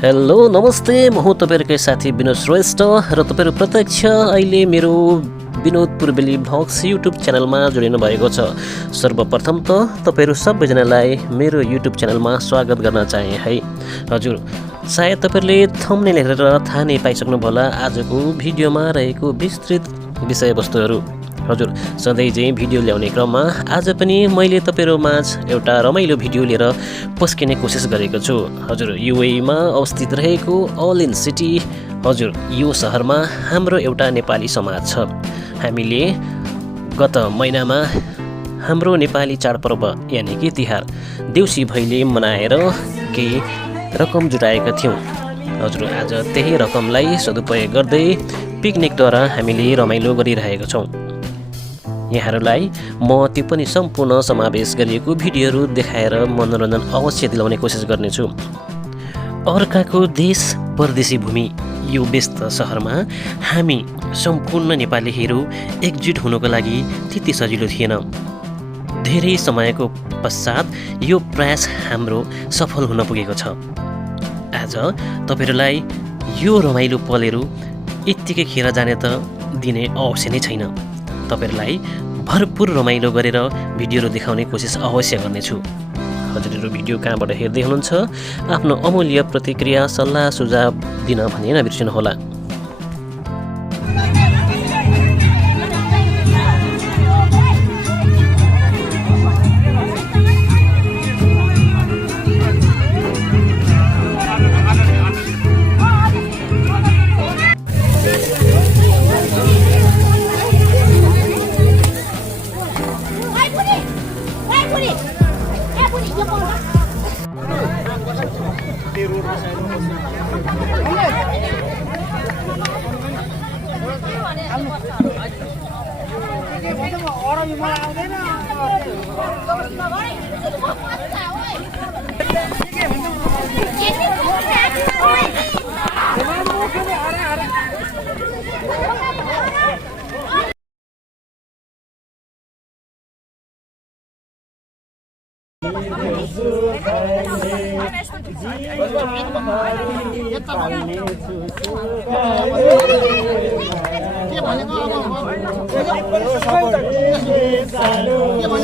Hello नमस्ते, म हुँ तपाईँहरूकै साथी विनोद श्रेष्ठ र तपाईँहरू प्रत्यक्ष अहिले मेरो विनोद पूर्वेली भ्लग्स युट्युब च्यानलमा जोडिनु भएको छ। सर्वप्रथम त तपाईँहरू सबैजनालाई मेरो युट्युब च्यानलमा स्वागत गर्न चाहे है। हजुर, सायद तपाईँहरूले थम्बनेल हेरेर थाहा नै पाइसक्नु होला आजको भिडियोमा रहेको विस्तृत विषयवस्तुहरू। हजुर, सधैँ चाहिँ भिडियो ल्याउने क्रममा आज पनि मैले तपाईँहरूमाझ एउटा रमाइलो भिडियो लिएर पस्किने कोसिस गरेको छु। हजुर, युएईमा अवस्थित रहेको ऑल इन सिटी, हजुर यो सहरमा हाम्रो एउटा नेपाली समाज छ। हामीले गत महिनामा हाम्रो नेपाली चाडपर्व यानि कि तिहार देउसी भैली मनाएर केही रकम जुटाएका थियौँ। हजुर, आज त्यही रकमलाई सदुपयोग गर्दै पिकनिकद्वारा हामीले रमाइलो गरिरहेका छौँ। यहाँहरूलाई म त्यो पनि सम्पूर्ण समावेश गरिएको भिडियोहरू देखाएर मनोरञ्जन अवश्य दिलाउने कोसिस गर्नेछु। अर्काको देश परदेशी भूमि यो व्यस्त सहरमा हामी सम्पूर्ण नेपालीहरू एकजुट हुनुको लागि त्यति सजिलो थिएन। धेरै समयको पश्चात यो प्रयास हाम्रो सफल हुन पुगेको छ। आज तपाईँहरूलाई यो रमाइलो पलहरू यत्तिकै खेर जाने त दिने अवश्य नै छैन। तपाईँहरूलाई भरपुर रमाइलो गरेर भिडियोहरू देखाउने कोसिस अवश्य गर्नेछु। हजुरहरू भिडियो कहाँबाट हेर्दै हुनुहुन्छ आफ्नो अमूल्य प्रतिक्रिया सल्लाह सुझाव दिन भने नबिर्सनुहोला।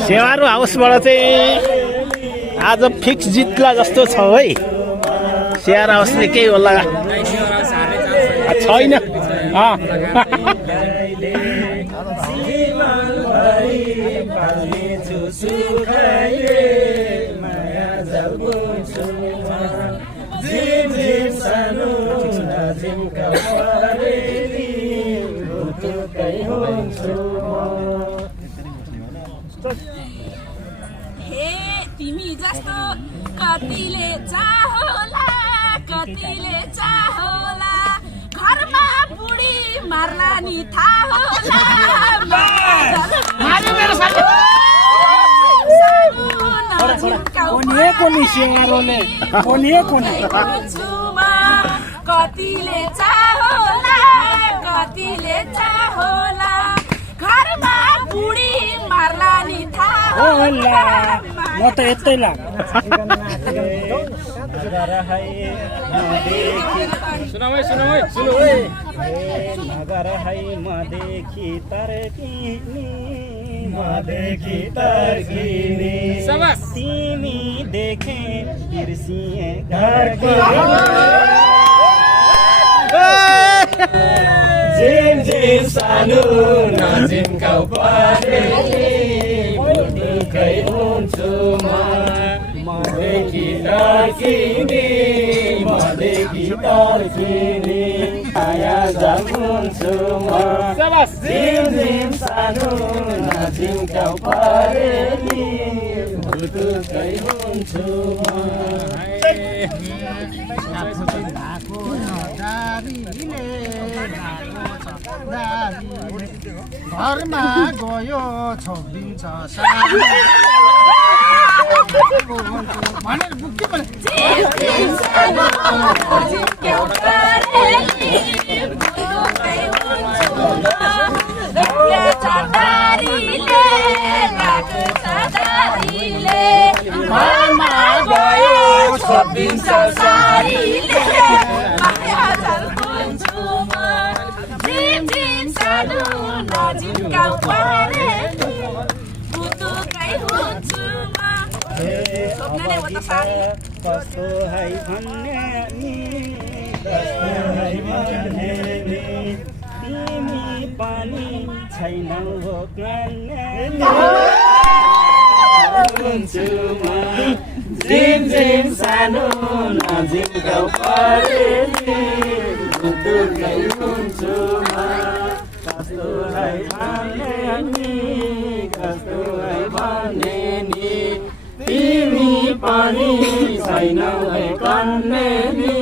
सेवारो हाउसबाट चाहिँ आज फिक्स जित्ला जस्तो छ है। सेवारो हाउसले केही होला छैन। हे तिमी जस्तो कतिले चाहोला, कतिले चाहोला, घरमा बुढी मार्ला नि थाहा होला। कतिले चाहोला, कतिले चाहोला, घरमा बुढी मार्ला नि थाहा होला। म त यतै लाग्छ। नगर है मदेखि तर्किनी, मदेखि तर्किनी, तिमी देखे बिर्सिए घरको। झिम झिम सानो नजिम्काउ परेली, दुखै हुन्छु मदेखि तर्किनी, मदेखि तर्किनी, माया जमुन्छु म। झिम झिम सानो नजिम्काउ परेली, दुखै हुन्छु घरमा गयो छोडिन्छ भनेर बुक्यो भने घरमा गयो छोडिन्छ सारीले कस्तो है भन्ने नि कस्तो है भन्ने नि तिमी पनि छैनौ हो झिम झिम सानो नजिम्का परेली दुर्गै हुन्छु म कस्तो है भन्ने नि कस्तो है भन्ने नि तिमी पनि छैनौ है कन्ने नि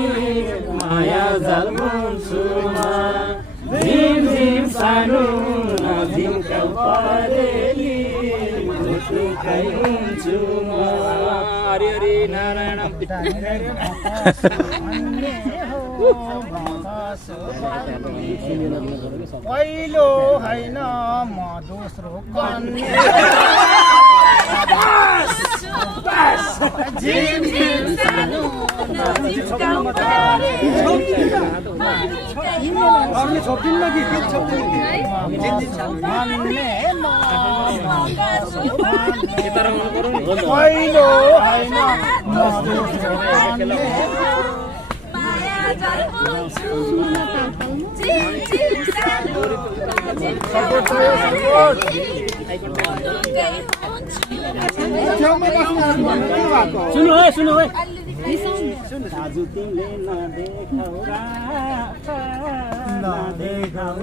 माया जाल हुन्छु म झिम झिम सानो नजिम्का परेली दुर्गै हुन्छु म हरि हरि नारायण पहिलो होइन म दोस्रो कन्या झिम झिम सानो नजिम्का पहिलो होइन म दोस्रो माया जाल हुन्छु झिम झिम सानो नजिम्का दुर्गै हुन्छु सुन्नु है दाजु तिमीले नदेखाउ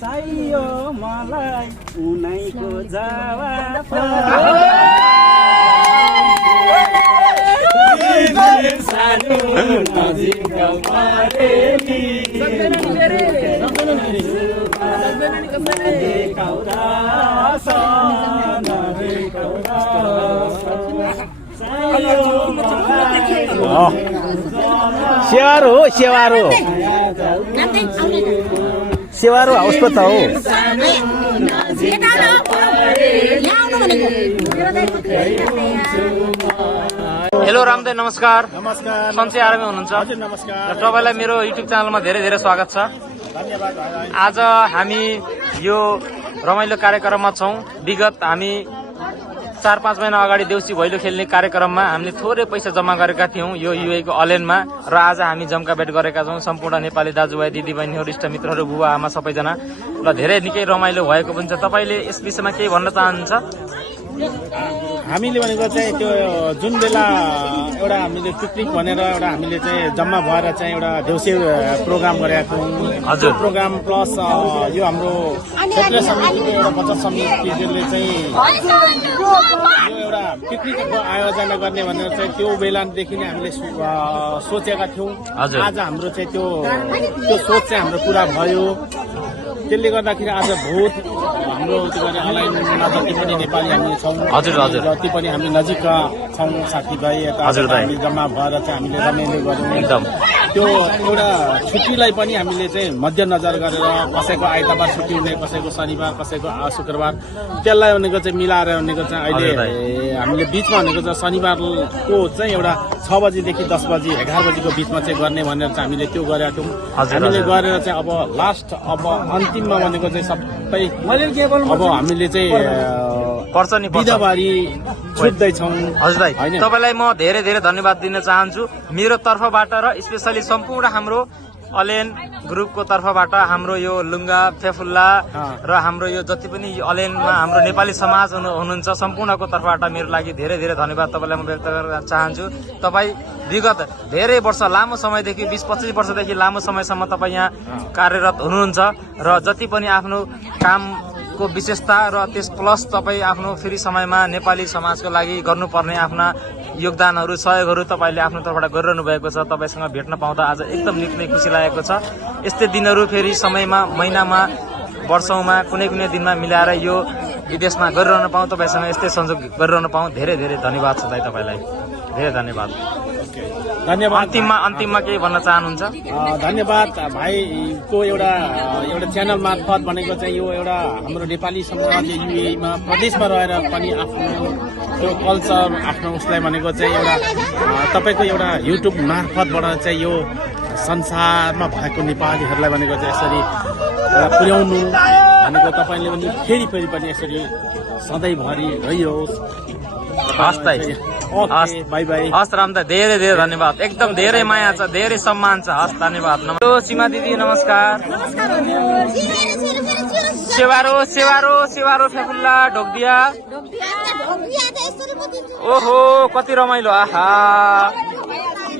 चाहियो मलाई उनैको जवाफ सानो नजिम्का परेली सेवारो हो सेवारो सेवारो हाउस पो त हो हेलो रामदेव नमस्कार नमस्कार सन्चै आरामै हुनुहुन्छ हजुर नमस्कार र तपाईँलाई मेरो युट्युब च्यानलमा धेरै धेरै स्वागत छ। धन्यवाद भाइ आज हामी यो रमाइलो कार्यक्रममा छौँ। विगत हामी 4-5 महिना अगाडि देउसी भैलो खेल्ने कार्यक्रममा हामीले थोरै पैसा जम्मा गरेका थियौँ यो युएको अलेनमा र आज हामी जम्काभेट गरेका छौँ सम्पूर्ण नेपाली दाजुभाइ दिदीबहिनीहरू इष्टमित्रहरू बुवा आमा सबैजना र धेरै निकै रमाइलो भएको पनि छ। तपाईँले यस विषयमा केही भन्न चाहनुहुन्छ? हामीले भनेको चाहिँ त्यो जुन बेला एउटा हामीले पिकनिक भनेर एउटा हामीले चाहिँ जम्मा भएर चाहिँ एउटा देउसी प्रोग्राम गरेका थियौँ। हजुर। प्रोग्राम प्लस यो हाम्रो क्षेत्रीय समितिको एउटा बचत समितिले चाहिँ यो एउटा पिकनिकको आयोजना गर्ने भनेर चाहिँ त्यो बेलादेखि नै हामीले सोचेका थियौँ। हजुर। आज हाम्रो चाहिँ त्यो सोच चाहिँ हाम्रो पुरा भयो। त्यसले गर्दाखेरि आज बहुत हाम्रो अनलाइनमा जति पनि नेपाली हामी छौँ हजुर हजुर जति पनि हामी नजिकका छौँ साथीभाइ यता हामी जम्मा भएर चाहिँ हामीले रमाइलो गऱ्यौँ। एकदम त्यो एउटा छुट्टीलाई पनि हामीले चाहिँ मध्यनजर गरेर कसैको आइतबार छुट्टी हुने कसैको शनिबार कसैको शुक्रबार त्यसलाई भनेको चाहिँ मिलाएर भनेको चाहिँ अहिले हामीले बिचमा भनेको चाहिँ शनिबारको चाहिँ एउटा 6 बजीदेखि 10 बजी 11 बजीको बिचमा चाहिँ गर्ने भनेर चाहिँ हामीले त्यो गरेका थियौँ। हामीले गरेर चाहिँ अब लास्ट अब अन्तिममा भनेको चाहिँ सबै अब हामीले चाहिँ पर्छ नि बिदाबारी छुट्दैछौँ। हजुर भाइ तपाईँलाई म धेरै धेरै धन्यवाद दिन चाहन्छु मेरो तर्फबाट र स्पेसली सम्पूर्ण हाम्रो अलेन ग्रुपको तर्फबाट हाम्रो यो लुङ्गा फेफुल्ला र हाम्रो यो जति पनि अलेनमा हाम्रो नेपाली समाज हुनुहुन्छ सम्पूर्णको तर्फबाट मेरो लागि धेरै धेरै धन्यवाद तपाईँलाई म व्यक्त गर्न चाहन्छु। तपाईँ विगत धेरै वर्ष लामो समयदेखि 20-25 वर्षदेखि लामो समयसम्म तपाईँ यहाँ कार्यरत हुनुहुन्छ र जति पनि आफ्नो कामको विशेषता र त्यस प्लस तपाईँ आफ्नो फ्री समयमा नेपाली समाजको लागि गर्नुपर्ने आफ्ना योगदानहरू सहयोगहरू तपाईँले आफ्नो तर्फबाट गरिरहनु भएको छ। तपाईँसँग भेट्न पाउँदा आज एकदम निकै खुसी लागेको छ। यस्तै दिनहरू फेरि समयमा महिनामा वर्षौँमा कुनै कुनै दिनमा मिलाएर यो विदेशमा गरिरहन पाऊँ तपाईँसँग यस्तै संयोग गरिरहन पाऊँ। धेरै धेरै धन्यवाद छ दाइ तपाईँलाई धेरै धन्यवाद। धन्यवाद। अन्तिममा केही भन्न चाहनुहुन्छ? धन्यवाद भाइको एउटा च्यानल मार्फत भनेको चाहिँ यो एउटा हाम्रो नेपाली समाजले युएमा प्रदेशमा रहेर पनि आफ्नो त्यो कल्चर आफ्नो उसलाई भनेको चाहिँ एउटा तपाईँको एउटा युट्युब मार्फतबाट चाहिँ यो संसारमा भएको नेपालीहरूलाई भनेको चाहिँ यसरी पुर्याउनु भनेको तपाईँले पनि फेरि पनि यसरी सधैँभरि रहियोस् हस् त हस् बाई बाई हस् राम त धेरै धेरै धन्यवाद एकदम धेरै माया छ धेरै सम्मान छ हस् धन्यवाद सीमा दिदी नमस्कार सेवारो सेवारो सेवारो फेफुल्ला ढोकदिया ओहो कति रमाइलो आहा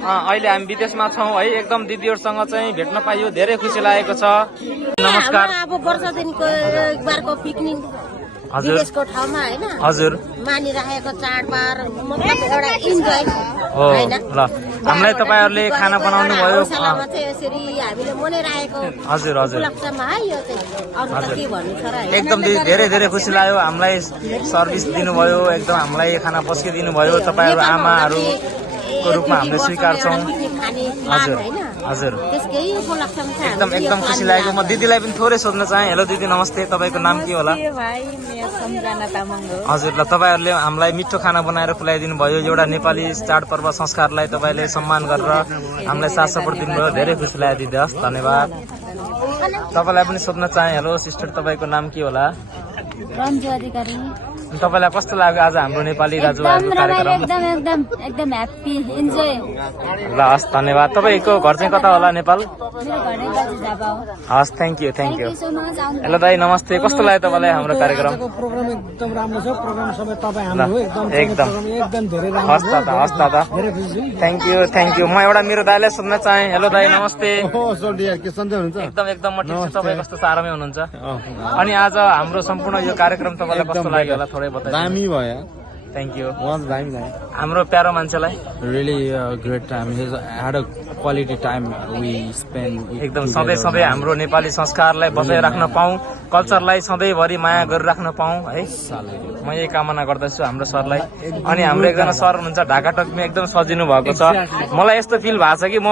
अहिले हामी विदेशमा छौँ है एकदम दिदीहरूसँग चाहिँ भेट्न पाइयो धेरै खुसी लागेको छ नमस्कार अब वर्ष दिनको एक बारको पिकनिक हजुर विदेशको ठाउँमा हैन हजुर मानिरहेको चाडबाड मतलब एउटा इन्जोय हो ल हामीलाई तपाईहरुले खाना बनाउनु भयो सालामा चाहिँ यसरी हामीले मनाइरहेको हजुर हजुर उपलक्ष्यमा है यो चाहिँ अरु त के भन्नु छ र एकदम धेरै धेरै खुसी लाग्यो हामीलाई सर्भिस दिनुभयो एकदम हामीलाई खाना पस्किदिनु भयो तपाईहरु आमाहरु को रूपमा हामीले स्वीकार्छौं हजुर हजुर त्यसकै उपलक्ष्यमा चाहिँ एकदम एकदम खुसी लाग्यो म दिदीलाई पनि थोरै सोध्न चाहे हेलो दिदी नमस्ते तपाईको नाम के होला हजुर ल तपाईहरुले हामीलाई मिठो खाना बनाएर खुलाइदिनु भयो एउटा नेपाली चाडपर्व संस्कारलाई तपाईले सम्मान गरेर हामीलाई साथ सपोर्ट दिनुभयो धेरै खुसी लाग्यो दिदी हस् धन्यवाद तपाईलाई पनि सोध्न चाहे हेलो सिस्टर तपाईको नाम के होला रन्जु अधिकारी तपाईलाई कस्तो लाग्यो आज हाम्रो नेपाली दाजुभाइको कार्यक्रम एकदम एकदम एकदम ह्याप्पी इन्जोय ल हस् धन्यवाद तपाईको घर चाहिँ कता होला नेपाल मेरो घर नै गाजी जाबा हो हस् थ्यांक यू सो मच आउनु हेलो दाइ नमस्ते कस्तो लाग्यो तपाईलाई हाम्रो कार्यक्रम प्रोग्राम एकदम राम्रो छ प्रोग्राम सबै तपाईँ हाम्रो एकदम एकदम एकदम धेरै राम्रो हस् दादा धेरै खुसी थ्यांक यू म एउटा मेरो दाइलाई सोध्न चाहे हेलो दाइ नमस्ते हो सन्डे के सन्चै हुनुहुन्छ एकदम एकदम म ठिक छु तपाई कस्तो छ आरामै हुनुहुन्छ अनि आज हाम्रो सम्पूर्ण यो कार्यक्रम तपाईलाई कस्तो लाग्यो होला थोरै बताइदिनु दामी भयो थ्यांक यू दामी दामी हाम्रो प्यारो मान्छेलाई really great time. He had a quality time we spent. एकदम सधैँ हाम्रो नेपाली संस्कारलाई बचाइ राख्न पाऊँ कल्चरलाई सधैँभरि माया गरिराख्न पाऊँ है म यही कामना गर्दछु हाम्रो सरलाई अनि हाम्रो एकजना सर हुनुहुन्छ ढाका टकमी एकदम सजिनु भएको छ मलाई यस्तो फिल भएको छ कि म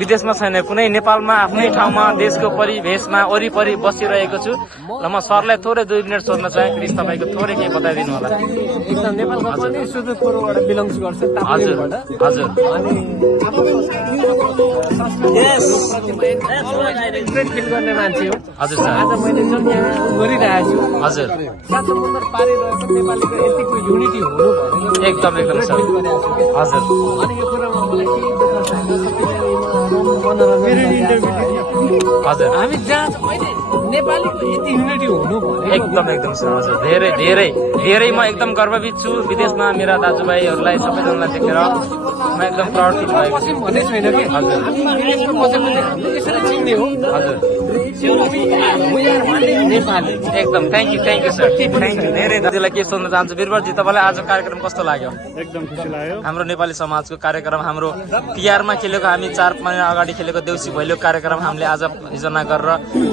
विदेशमा छैन कुनै नेपालमा आफ्नै ठाउँमा देशको परिवेशमा वरिपरि बसिरहेको छु र म सरलाई थोरै 2 मिनेट सोध्न चाहे प्लिज तपाईको थोरै केही बताइदिनु होला एकदम नेपालको पनि सुदूरपूर्वबाट बिलोङ्स गर्छ हजुर हजुर ग्रेट फिल गर्ने मान्छे हो हजुर सर आज मैले जुन यहाँ गरिरहेको छु हजुर सात समुद्र पारिरहेको नेपालीको यतिको युनिटी हुनु भनेको एकदम सर हजुर अनि यो कुरामा मलाई के दुःख छ मेरो इन्टरभ्यू हजुर हामी जहाँ छ मैले नेपालीको यति युनिटी हुनु भने एकदम सर हजुर धेरै धेरै धेरै म एकदम गर्ववित छु विदेशमा मेरा दाजुभाइहरूलाई सबैजनालाई देखेर म एकदम प्राउड फिल भएको छु भन्ने छैन कि हजुर हामी विदेशमा बसेको हामीले यसरी चिन्ने हो हजुर नेपाली एकदम thank you sir thank you धेरै दाजुलाई के सोध्न चाहन्छु वीरवरजी तपाईलाई आज कार्यक्रम कस्तो लाग्यो एकदम खुसी लाग्यो हाम्रो नेपाली समाजको कार्यक्रम हाम्रो तिहारमा खेलेको हामी 4 महिना अगाडि खेलेको देउसी भैलोको कार्यक्रम हामीले आज योजना गरेर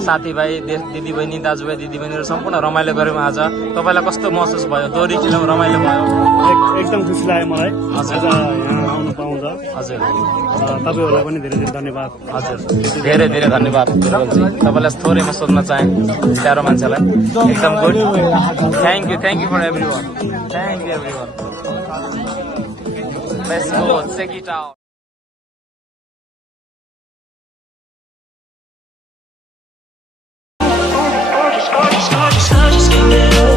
साथीभाइ दिदीबहिनी दाजुभाइ दिदीबहिनीहरू सम्पूर्ण रमाइलो गर्यौँ आज तपाईलाई कस्तो महसुस भयो दोरी खेल्यौँ रमाइलो भयो एकदम खुसी लाग्यो मलाई आज यहाँ आउनु पाउँदा हजुर तपाईहरुलाई पनि धेरै धेरै धन्यवाद हजुर धेरै धेरै धन्यवाद वीरवलजी तपाईलाई थोरै म सोध्न चाहे प्यारो मान्छेलाई एकदम good thank you for everyone thank you everyone let's go check it out